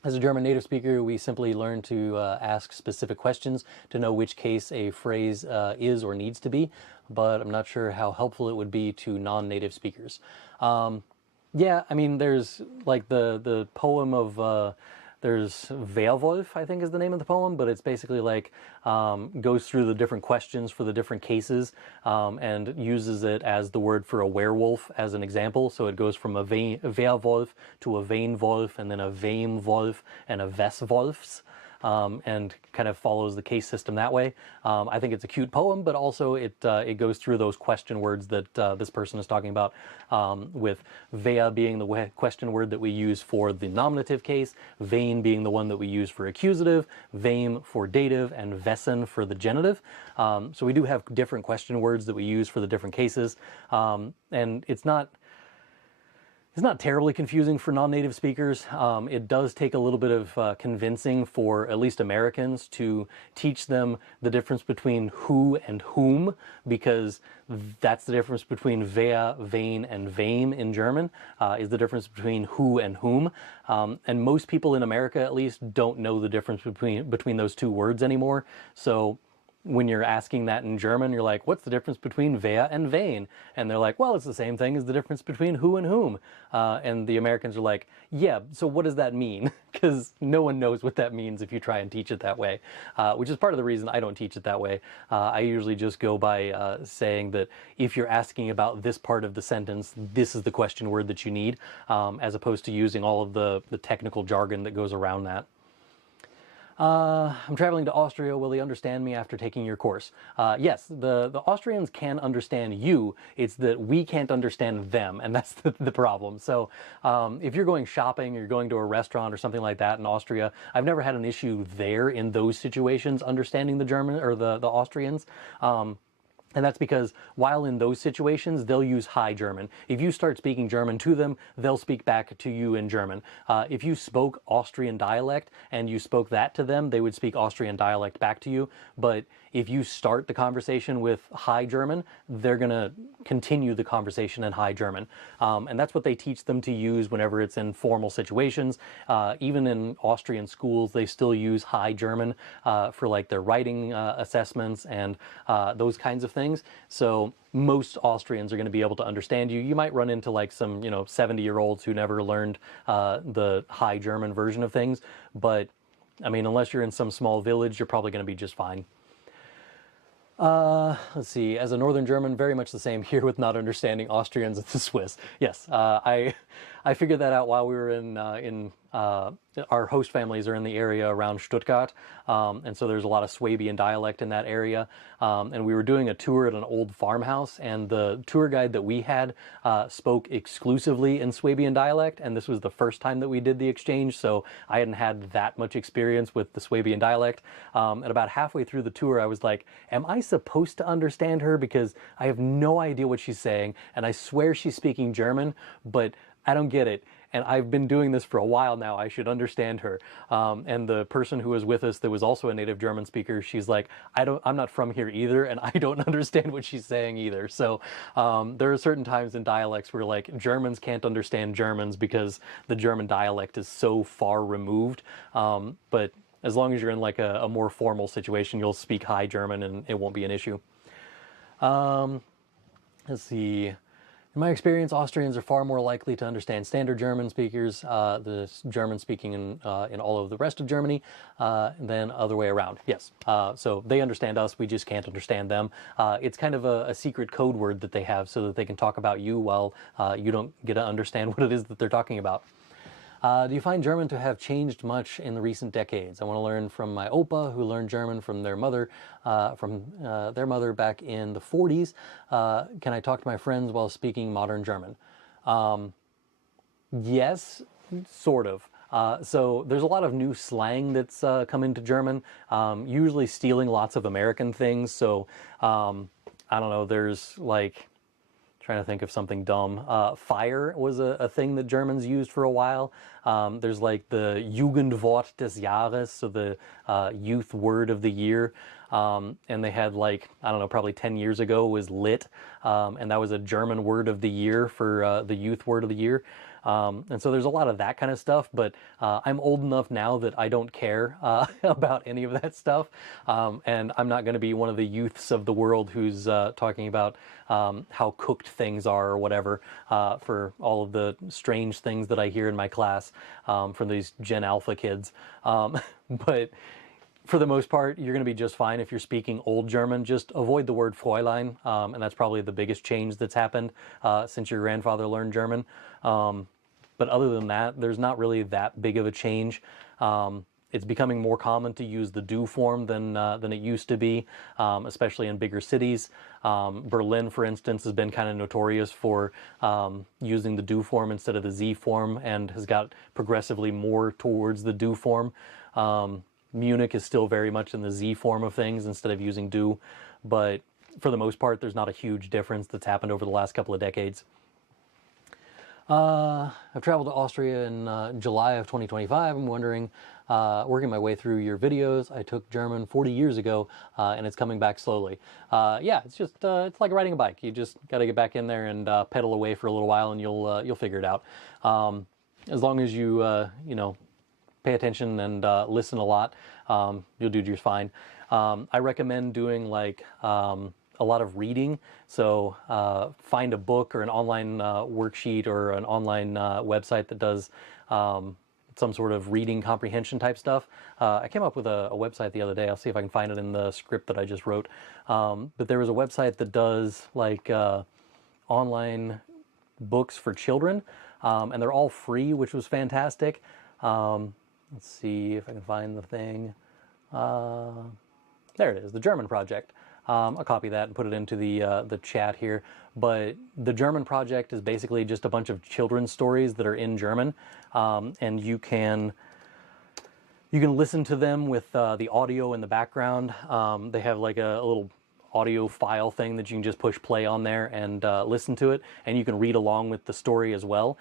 As a German native speaker, we simply learn to ask specific questions to know which case a phrase is or needs to be, but I'm not sure how helpful it would be to non-native speakers. Yeah, I mean, there's like the poem of, there's Werwolf, I think is the name of the poem, but it's basically like, goes through the different questions for the different cases, and uses it as the word for a werewolf as an example. So it goes from a Werwolf to a Weinwolf, and then a Weimwolf and a Weswolfs. And kind of follows the case system that way. I think it's a cute poem, but also it goes through those question words that this person is talking about, with wer being the question word that we use for the nominative case, wen being the one that we use for accusative, wem for dative, and wessen for the genitive. So we do have different question words that we use for the different cases, and it's not terribly confusing for non-native speakers. It does take a little bit of convincing for at least Americans to teach them the difference between who and whom, because that's the difference between wer, wen, and wem in German, is the difference between who and whom. And most people in America, at least, don't know the difference between those two words anymore. So when you're asking that in German, you're like, what's the difference between wer and wen? And they're like, well, it's the same thing as the difference between who and whom. And the Americans are like, yeah, so what does that mean? Because no one knows what that means if you try and teach it that way, which is part of the reason I don't teach it that way. I usually just go by saying that if you're asking about this part of the sentence, this is the question word that you need, as opposed to using all of the technical jargon that goes around that. I'm traveling to Austria. Will they understand me after taking your course? Yes, the Austrians can understand you. It's that we can't understand them, and that's the problem. So if you're going shopping or you're going to a restaurant or something like that in Austria, I've never had an issue there in those situations understanding the German or the Austrians. And that's because while in those situations, they'll use High German. If you start speaking German to them, they'll speak back to you in German. If you spoke Austrian dialect and you spoke that to them, they would speak Austrian dialect back to you. But if you start the conversation with High German, they're going to continue the conversation in High German. And that's what they teach them to use whenever it's in formal situations. Even in Austrian schools, they still use High German for like their writing assessments and those kinds of things. So most Austrians are going to be able to understand you. You might run into like some, 70-year-olds who never learned the High German version of things. But I mean, unless you're in some small village, you're probably going to be just fine. Let's see, as a Northern German, very much the same here with not understanding Austrians and the Swiss. Yes, I figured that out while we were in our host families are in the area around Stuttgart, and so there's a lot of Swabian dialect in that area, and we were doing a tour at an old farmhouse, and the tour guide that we had spoke exclusively in Swabian dialect, and this was the first time that we did the exchange, so I hadn't had that much experience with the Swabian dialect. And about halfway through the tour, I was like, am I supposed to understand her? Because I have no idea what she's saying, and I swear she's speaking German, but I don't get it. And I've been doing this for a while now. I should understand her. And the person who was with us that was also a native German speaker, she's like, I'm not from here either, and I don't understand what she's saying either. So there are certain times in dialects where like Germans can't understand Germans because the German dialect is so far removed. But as long as you're in like a more formal situation, you'll speak High German and it won't be an issue. Let's see. In my experience, Austrians are far more likely to understand standard German speakers, the German speaking in all of the rest of Germany, than other way around. Yes, so they understand us, we just can't understand them. It's kind of a secret code word that they have so that they can talk about you while you don't get to understand what it is that they're talking about. Do you find German to have changed much in the recent decades? I want to learn from my Opa, who learned German from their mother back in the 40s. Can I talk to my friends while speaking modern German? Yes, sort of. So there's a lot of new slang that's come into German, usually stealing lots of American things. So I don't know, there's like... Trying to think of something dumb. Fire was a thing that Germans used for a while. There's like the Jugendwort des Jahres, so the youth word of the year. And they had like, I don't know, probably 10 years ago was lit. And that was a German word of the year for the youth word of the year. And so there's a lot of that kind of stuff, but I'm old enough now that I don't care about any of that stuff. And I'm not going to be one of the youths of the world who's talking about how cooked things are or whatever for all of the strange things that I hear in my class from these Gen Alpha kids. But for the most part, you're going to be just fine if you're speaking Old German. Just avoid the word Fräulein, and that's probably the biggest change that's happened since your grandfather learned German. But other than that, there's not really that big of a change. It's becoming more common to use the do form than it used to be, especially in bigger cities. Berlin, for instance, has been kind of notorious for using the do form instead of the Z form, and has got progressively more towards the do form. Munich is still very much in the Z form of things instead of using do, but for the most part, there's not a huge difference that's happened over the last couple of decades. I've traveled to Austria in July of 2025. I'm wondering, working my way through your videos, I took German 40 years ago, and it's coming back slowly. Yeah, it's just, it's like riding a bike. You just got to get back in there and pedal away for a little while, and you'll figure it out. As long as you, you know, pay attention and listen a lot, you'll do just fine. I recommend doing like a lot of reading. So find a book or an online worksheet or an online website that does some sort of reading comprehension type stuff. I came up with a website the other day. I'll see if I can find it in the script that I just wrote. But there was a website that does like online books for children, and they're all free, which was fantastic. Let's see if I can find the thing. There it is, the German Project. I'll copy that and put it into the chat here. But the German Project is basically just a bunch of children's stories that are in German, and you can listen to them with the audio in the background. They have like a little audio file thing that you can just push play on there and listen to it, and you can read along with the story as well.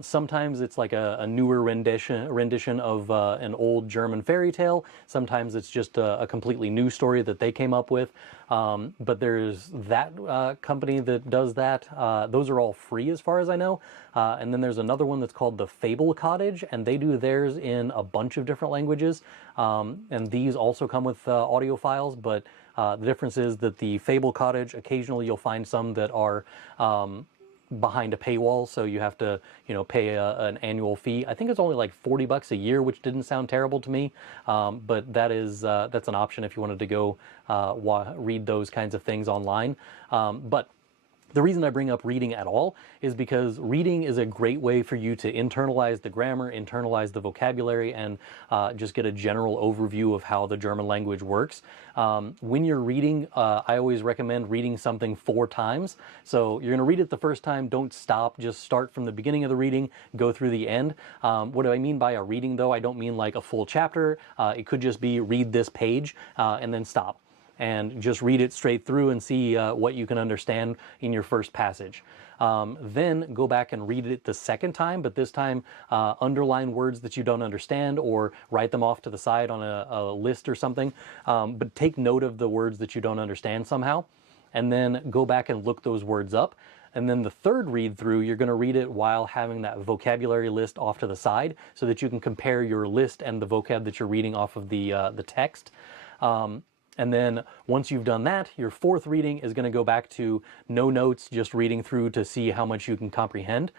Sometimes it's like a newer rendition of an old German fairy tale. Sometimes it's just a completely new story that they came up with. But there's that company that does that. Those are all free as far as I know. And then there's another one that's called the Fable Cottage, and they do theirs in a bunch of different languages. And these also come with audio files, but the difference is that the Fable Cottage, occasionally you'll find some that are behind a paywall, so you have to, you know, pay an annual fee. I think it's only like $40 a year, which didn't sound terrible to me, but that's an option if you wanted to go read those kinds of things online. But the reason I bring up reading at all is because reading is a great way for you to internalize the grammar, internalize the vocabulary, and just get a general overview of how the German language works. When you're reading, I always recommend reading something 4 times. So you're going to read it the first time, don't stop, just start from the beginning of the reading, go through the end. What do I mean by a reading though? I don't mean like a full chapter. It could just be read this page and then stop. And just read it straight through and see what you can understand in your first passage. Then go back and read it the second time, but this time underline words that you don't understand or write them off to the side on a list or something. But take note of the words that you don't understand somehow, and then go back and look those words up. And then the third read through, you're going to read it while having that vocabulary list off to the side so that you can compare your list and the vocab that you're reading off of the text. And then once you've done that, your fourth reading is going to go back to no notes, just reading through to see how much you can comprehend.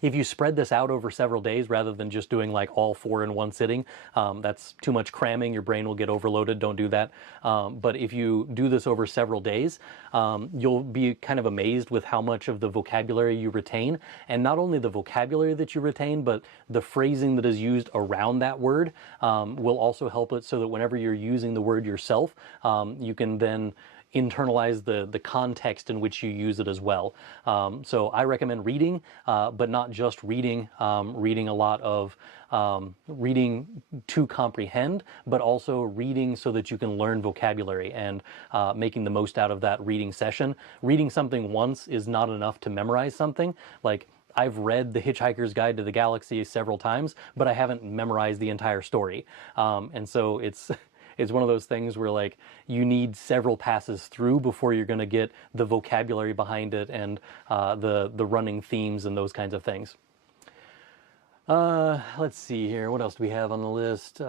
If you spread this out over several days rather than just doing like all 4 in one sitting, that's too much cramming. Your brain will get overloaded. Don't do that. But if you do this over several days, you'll be kind of amazed with how much of the vocabulary you retain. And not only the vocabulary that you retain, but the phrasing that is used around that word will also help it so that whenever you're using the word yourself, you can then internalize the context in which you use it as well. So I recommend reading, but not just reading, reading a lot of reading to comprehend, but also reading so that you can learn vocabulary and making the most out of that reading session. Reading something once is not enough to memorize something. Like, I've read The Hitchhiker's Guide to the Galaxy several times, but I haven't memorized the entire story. And so it's it's one of those things where like you need several passes through before you're going to get the vocabulary behind it and the running themes and those kinds of things. Let's see here. What else do we have on the list?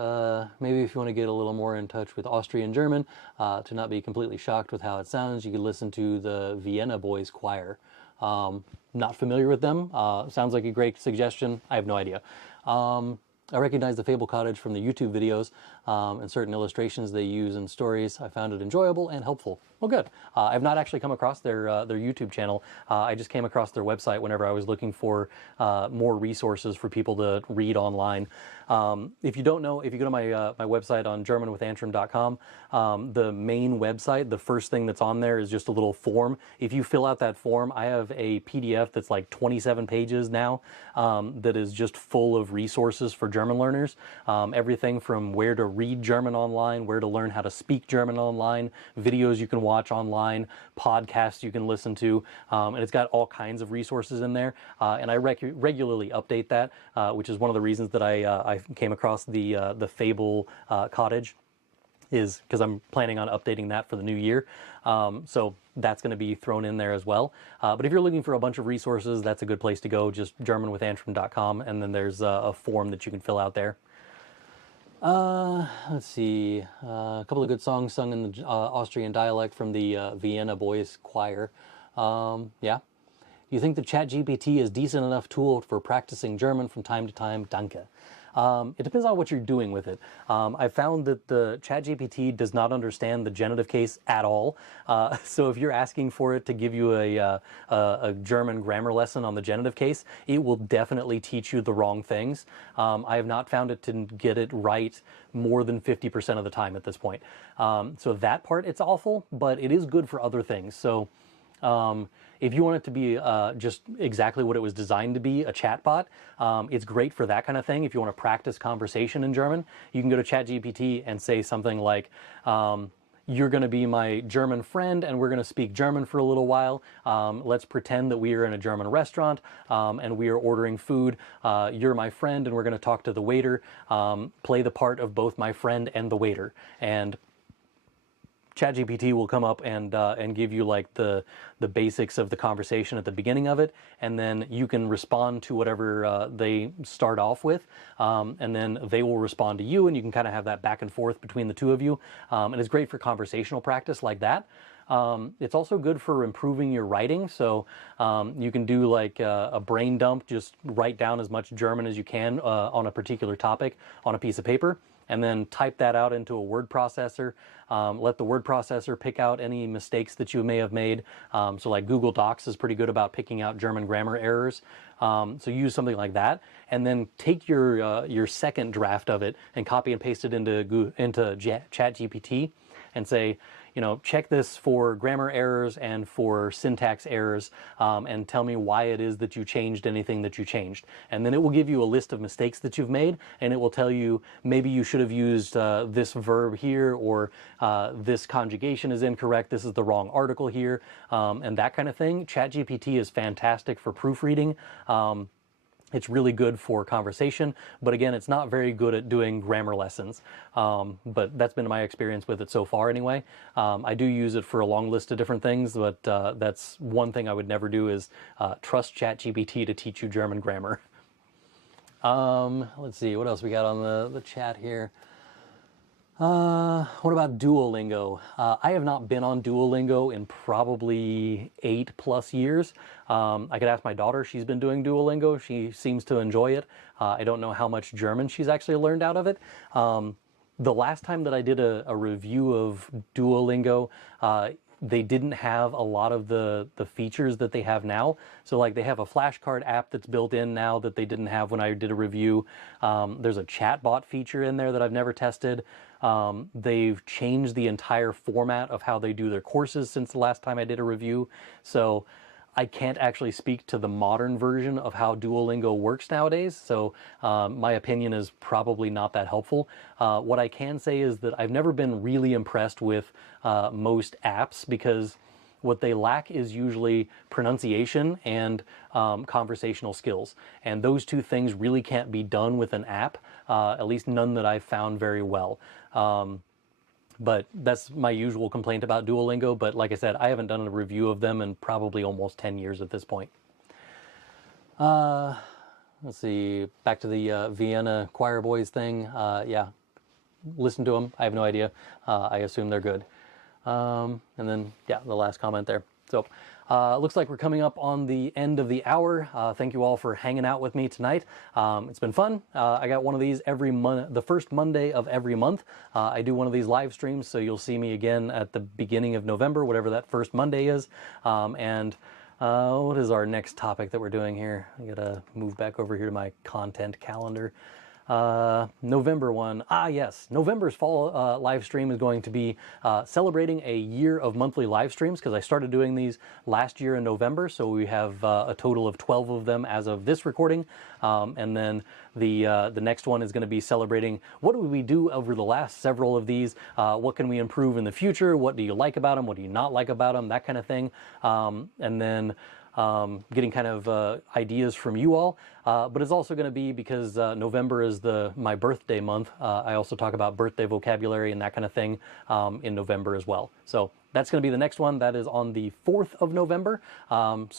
Maybe if you want to get a little more in touch with Austrian German, to not be completely shocked with how it sounds, you could listen to the Vienna Boys Choir. Not familiar with them. Sounds like a great suggestion. I have no idea. I recognize the Fable Cottage from the YouTube videos and certain illustrations they use in stories. I found it enjoyable and helpful. Well, good. I've not actually come across their YouTube channel. I just came across their website whenever I was looking for more resources for people to read online. If you don't know, if you go to my website on germanwithantrim.com, the main website, the first thing that's on there is just a little form. If you fill out that form, I have a PDF that's like 27 pages now that is just full of resources for German learners. Everything from where to read German online, where to learn how to speak German online, videos you can watch online, podcasts you can listen to, and it's got all kinds of resources in there. And I regularly update that, which is one of the reasons that I came across the Fable Cottage, is because I'm planning on updating that for the new year. So that's going to be thrown in there as well. But if you're looking for a bunch of resources, that's a good place to go, just germanwithantrim.com, and then there's a form that you can fill out there. Let's see, a couple of good songs sung in the Austrian dialect from the Vienna Boys Choir. Yeah. Do you think the Chat GPT is a decent enough tool for practicing German from time to time? Danke. It depends on what you're doing with it. I found that the Chat GPT does not understand the genitive case at all. So if you're asking for it to give you a German grammar lesson on the genitive case, it will definitely teach you the wrong things. I have not found it to get it right more than 50% of the time at this point. So that part, it's awful, but it is good for other things. So if you want it to be just exactly what it was designed to be, a chatbot, it's great for that kind of thing. If you want to practice conversation in German, you can go to Chat GPT and say something like, you're going to be my German friend and we're going to speak German for a little while. Let's pretend that we are in a German restaurant and we are ordering food. You're my friend and we're going to talk to the waiter. Play the part of both my friend and the waiter. And ChatGPT will come up and give you like the basics of the conversation at the beginning of it, and then you can respond to whatever they start off with, and then they will respond to you, and you can kind of have that back and forth between the two of you, and it's great for conversational practice like that. It's also good for improving your writing, so you can do like a brain dump, just write down as much German as you can on a particular topic on a piece of paper, and then type that out into a word processor. Let the word processor pick out any mistakes that you may have made. So like Google Docs is pretty good about picking out German grammar errors. So use something like that, and then take your second draft of it and copy and paste it into ChatGPT and say, you know, check this for grammar errors and for syntax errors, and tell me why it is that you changed anything that you changed. And then it will give you a list of mistakes that you've made, and it will tell you maybe you should have used this verb here, or this conjugation is incorrect, this is the wrong article here, and that kind of thing. ChatGPT is fantastic for proofreading. It's really good for conversation, but again, it's not very good at doing grammar lessons. But that's been my experience with it so far anyway. I do use it for a long list of different things, but that's one thing I would never do is trust ChatGPT to teach you German grammar. Let's see, what else we got on the chat here? What about Duolingo? I have not been on Duolingo in probably 8+ years. I could ask my daughter, she's been doing Duolingo. She seems to enjoy it. I don't know how much German she's actually learned out of it. The last time that I did a review of Duolingo, they didn't have a lot of the features that they have now. So like they have a flashcard app that's built in now that they didn't have when I did a review. There's a chatbot feature in there that I've never tested. They've changed the entire format of how they do their courses since the last time I did a review. So I can't actually speak to the modern version of how Duolingo works nowadays. So my opinion is probably not that helpful. What I can say is that I've never been really impressed with most apps, because what they lack is usually pronunciation and conversational skills. And those two things really can't be done with an app, at least none that I've found very well. but that's my usual complaint about Duolingo. But like I said, I haven't done a review of them in probably almost 10 years at this point. Let's see, back to the Vienna choir boys thing. Yeah, listen to them. I have no idea. I assume they're good. And then, yeah, the last comment there. So, looks like we're coming up on the end of the hour. Thank you all for hanging out with me tonight. It's been fun. I got one of these every month, the first Monday of every month. I do one of these live streams, so you'll see me again at the beginning of November, whatever that first Monday is. What is our next topic that we're doing here? I gotta move back over here to my content calendar. November one. Yes. November's fall live stream is going to be celebrating a year of monthly live streams, because I started doing these last year in November. So we have a total of 12 of them as of this recording. And then the next one is going to be celebrating what did we do over the last several of these? What can we improve in the future? What do you like about them? What do you not like about them? That kind of thing. And then getting kind of ideas from you all. But it's also going to be, because November is my birthday month, I also talk about birthday vocabulary and that kind of thing in November as well. So that's going to be the next one. That is on the 4th of November. So